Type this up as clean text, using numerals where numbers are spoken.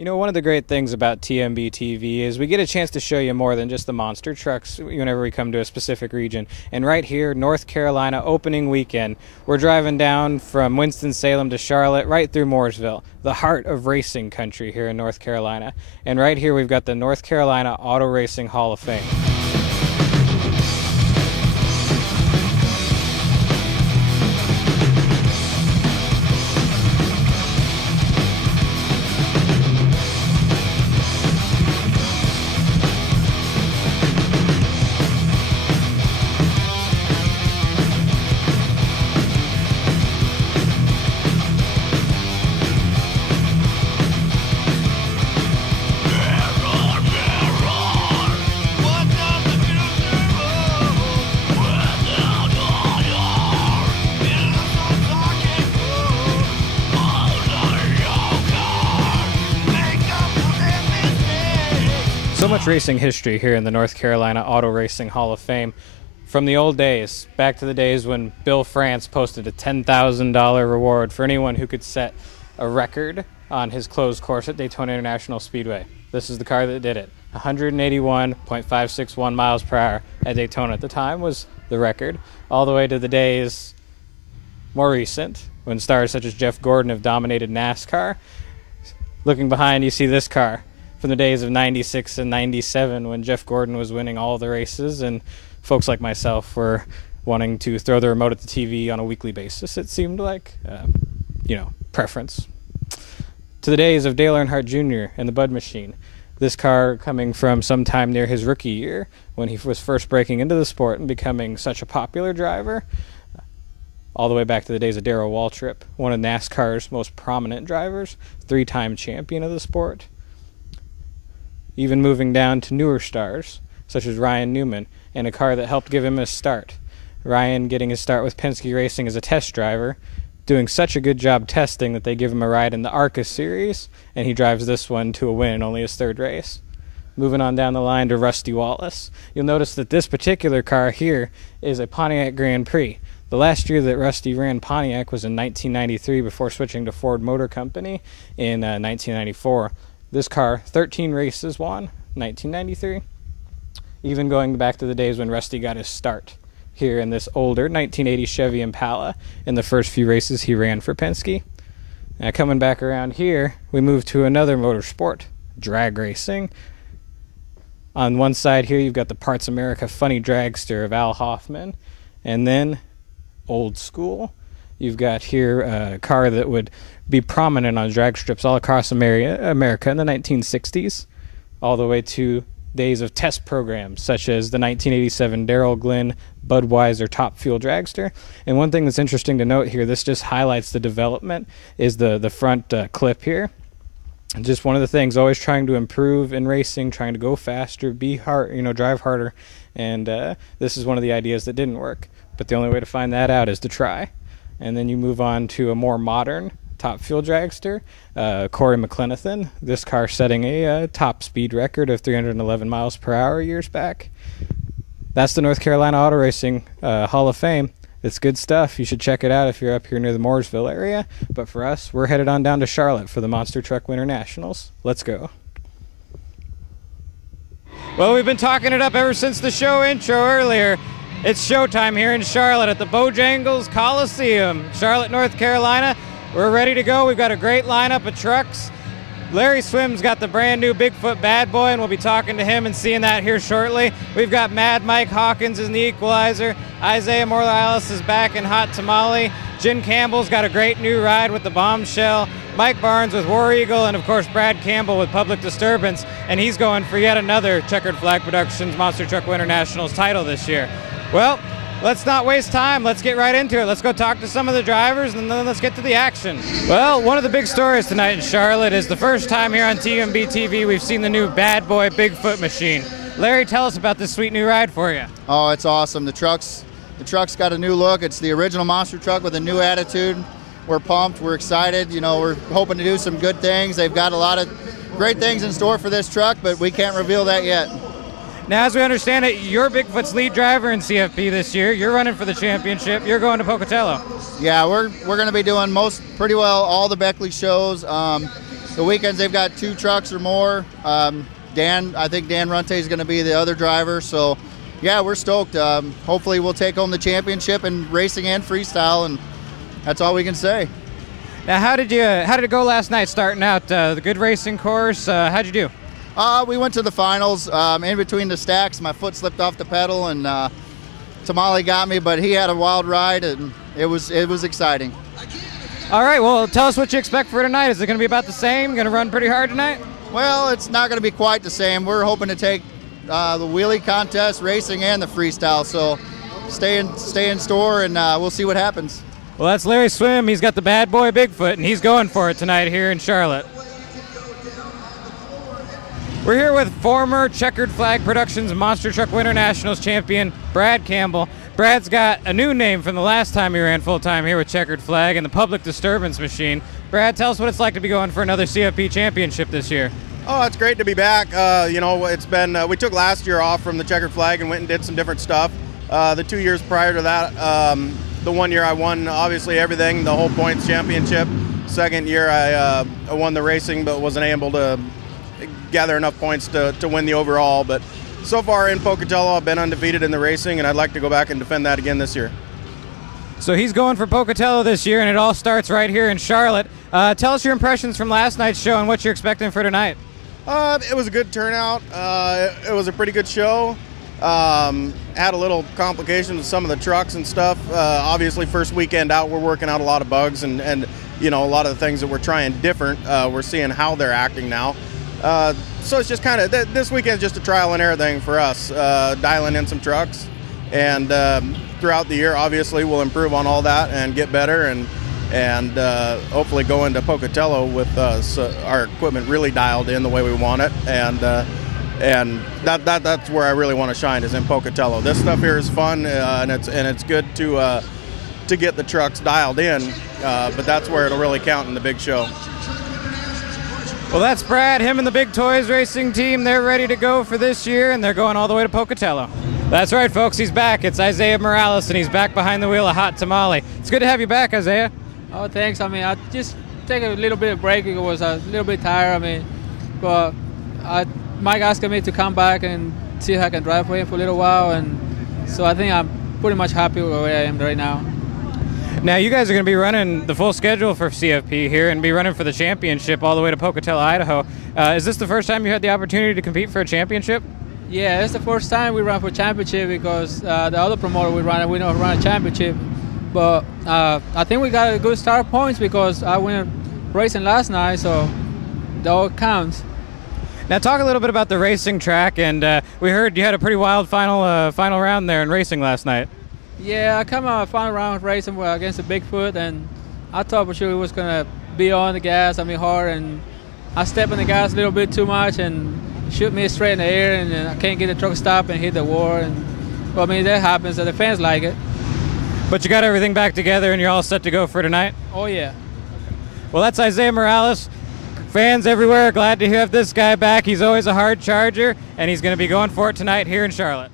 You know, one of the great things about TMB TV is we get a chance to show you more than just the monster trucks whenever we come to a specific region. And right here, North Carolina opening weekend, we're driving down from Winston-Salem to Charlotte, right through Mooresville, the heart of racing country here in North Carolina. And right here we've got the North Carolina Auto Racing Hall of Fame. So much racing history here in the North Carolina Auto Racing Hall of Fame. From the old days, back to the days when Bill France posted a $10,000 reward for anyone who could set a record on his closed course at Daytona International Speedway. This is the car that did it. 181.561 miles per hour at Daytona at the time was the record, all the way to the days more recent when stars such as Jeff Gordon have dominated NASCAR. Looking behind, you see this car from the days of 96 and 97 when Jeff Gordon was winning all the races and folks like myself were wanting to throw the remote at the TV on a weekly basis. It seemed like, preference. To the days of Dale Earnhardt Jr. and the Bud Machine. This car coming from sometime near his rookie year when he was first breaking into the sport and becoming such a popular driver. All the way back to the days of Darrell Waltrip, one of NASCAR's most prominent drivers, three-time champion of the sport. Even moving down to newer stars, such as Ryan Newman, and a car that helped give him his start. Ryan getting his start with Penske Racing as a test driver, doing such a good job testing that they give him a ride in the ARCA series, and he drives this one to a win in only his third race. Moving on down the line to Rusty Wallace. You'll notice that this particular car here is a Pontiac Grand Prix. The last year that Rusty ran Pontiac was in 1993 before switching to Ford Motor Company in 1994. This car, 13 races won, 1993. Even going back to the days when Rusty got his start here in this older 1980 Chevy Impala in the first few races he ran for Penske. Now coming back around here, we move to another motorsport, drag racing. On one side here, you've got the Parts America Funny Dragster of Al Hoffman. And then, old school, you've got here a car that would be prominent on drag strips all across America in the 1960s, all the way to days of test programs, such as the 1987 Darrell Glenn Budweiser Top Fuel Dragster. And one thing that's interesting to note here, this just highlights the development, is the front clip here. And just one of the things, always trying to improve in racing, trying to go faster, be hard, drive harder. And this is one of the ideas that didn't work. But the only way to find that out is to try. And then you move on to a more modern top fuel dragster, Corey McLenithan. This car setting a top speed record of 311 miles per hour years back. That's the North Carolina Auto Racing Hall of Fame. It's good stuff. You should check it out if you're up here near the Mooresville area. But for us, we're headed on down to Charlotte for the Monster Truck Winter Nationals. Let's go. Well, we've been talking it up ever since the show intro earlier. It's showtime here in Charlotte at the Bojangles Coliseum, Charlotte, North Carolina. We're ready to go. We've got a great lineup of trucks. Larry Swim's got the brand new Bigfoot Bad Boy, and we'll be talking to him and seeing that here shortly. We've got Mad Mike Hawkins in the Equalizer. Isaiah Morales is back in Hot Tamale. Jen Campbell's got a great new ride with the Bombshell. Mike Barnes with War Eagle, and of course Brad Campbell with Public Disturbance, and he's going for yet another Checkered Flag Productions Monster Truck Winter Nationals title this year. Well, let's not waste time. Let's get right into it. Let's go talk to some of the drivers, and then let's get to the action. Well, one of the big stories tonight in Charlotte is the first time here on TMB TV we've seen the new Bad Boy Bigfoot machine. Larry, tell us about this sweet new ride for you. Oh, it's awesome. The truck's got a new look. It's the original monster truck with a new attitude. We're pumped. We're excited. We're hoping to do some good things. They've got a lot of great things in store for this truck, but we can't reveal that yet. Now, as we understand it, you're Bigfoot's lead driver in CFP this year. You're running for the championship. You're going to Pocatello. Yeah, we're going to be doing pretty well all the Beckley shows. the weekends they've got 2 trucks or more. I think Dan Runte is going to be the other driver. So, yeah, we're stoked. Hopefully we'll take home the championship in racing and freestyle, and that's all we can say. Now, how did it go last night starting out? The good racing course, how'd you do? We went to the finals. In between the stacks, my foot slipped off the pedal, and Tamale got me, but he had a wild ride, and it was exciting. All right, well, tell us what you expect for tonight. Is it going to be about the same? Going to run pretty hard tonight? Well, it's not going to be quite the same. We're hoping to take the wheelie contest, racing, and the freestyle. So stay in store, and we'll see what happens. Well, that's Larry Swim. He's got the bad boy Bigfoot, and he's going for it tonight here in Charlotte. We're here with former Checkered Flag Productions Monster Truck Winter Nationals champion, Brad Campbell. Brad's got a new name from the last time he ran full-time here with Checkered Flag and the Public Disturbance Machine. Brad, tell us what it's like to be going for another CFP championship this year. Oh, it's great to be back. It's been, we took last year off from the Checkered Flag and went and did some different stuff. The 2 years prior to that, the 1 year I won obviously everything, the whole points championship. Second year I won the racing but wasn't able to gather enough points to win the overall. But so far in Pocatello I've been undefeated in the racing, and I'd like to go back and defend that again this year. So he's going for Pocatello this year, and it all starts right here in Charlotte. Tell us your impressions from last night's show and what you're expecting for tonight. It was a good turnout. It was a pretty good show. Had a little complications with some of the trucks and stuff. Obviously, first weekend out, we're working out a lot of bugs and a lot of the things that we're trying different. We're seeing how they're acting now. So it's just kind of, this weekend's just a trial and error thing for us, dialing in some trucks. And throughout the year, obviously, we'll improve on all that and get better and hopefully go into Pocatello with our equipment really dialed in the way we want it. And that's where I really want to shine, is in Pocatello. This stuff here is fun, and it's good to get the trucks dialed in, but that's where it'll really count in the big show. Well, that's Brad, him and the Big Toys Racing team. They're ready to go for this year, and they're going all the way to Pocatello. That's right, folks. He's back. It's Isaiah Morales, and he's back behind the wheel of Hot Tamale. It's good to have you back, Isaiah. Oh, thanks. I mean, I just take a little bit of break. It was a little bit tired. I mean, but Mike asked me to come back and see if I can drive for him for a little while, and so I think I'm pretty much happy with where I am right now. Now, you guys are going to be running the full schedule for CFP here and be running for the championship all the way to Pocatello, Idaho. Is this the first time you had the opportunity to compete for a championship? Yeah, it's the first time we run for championship because the other promoter we don't run a championship. But I think we got a good start points because I went racing last night, so that all counts. Now, talk a little bit about the racing track, and we heard you had a pretty wild final round there in racing last night. Yeah, I come out final round racing against the Bigfoot, and I thought for sure it was gonna be on the gas, hard, and I stepped on the gas a little bit too much and shoot me straight in the air, and I can't get the truck stopped and hit the wall. Well, I mean, that happens, and the fans like it. But you got everything back together, and you're all set to go for tonight? Oh, yeah. Well, that's Isaiah Morales. Fans everywhere are glad to have this guy back. He's always a hard charger, and he's going to be going for it tonight here in Charlotte.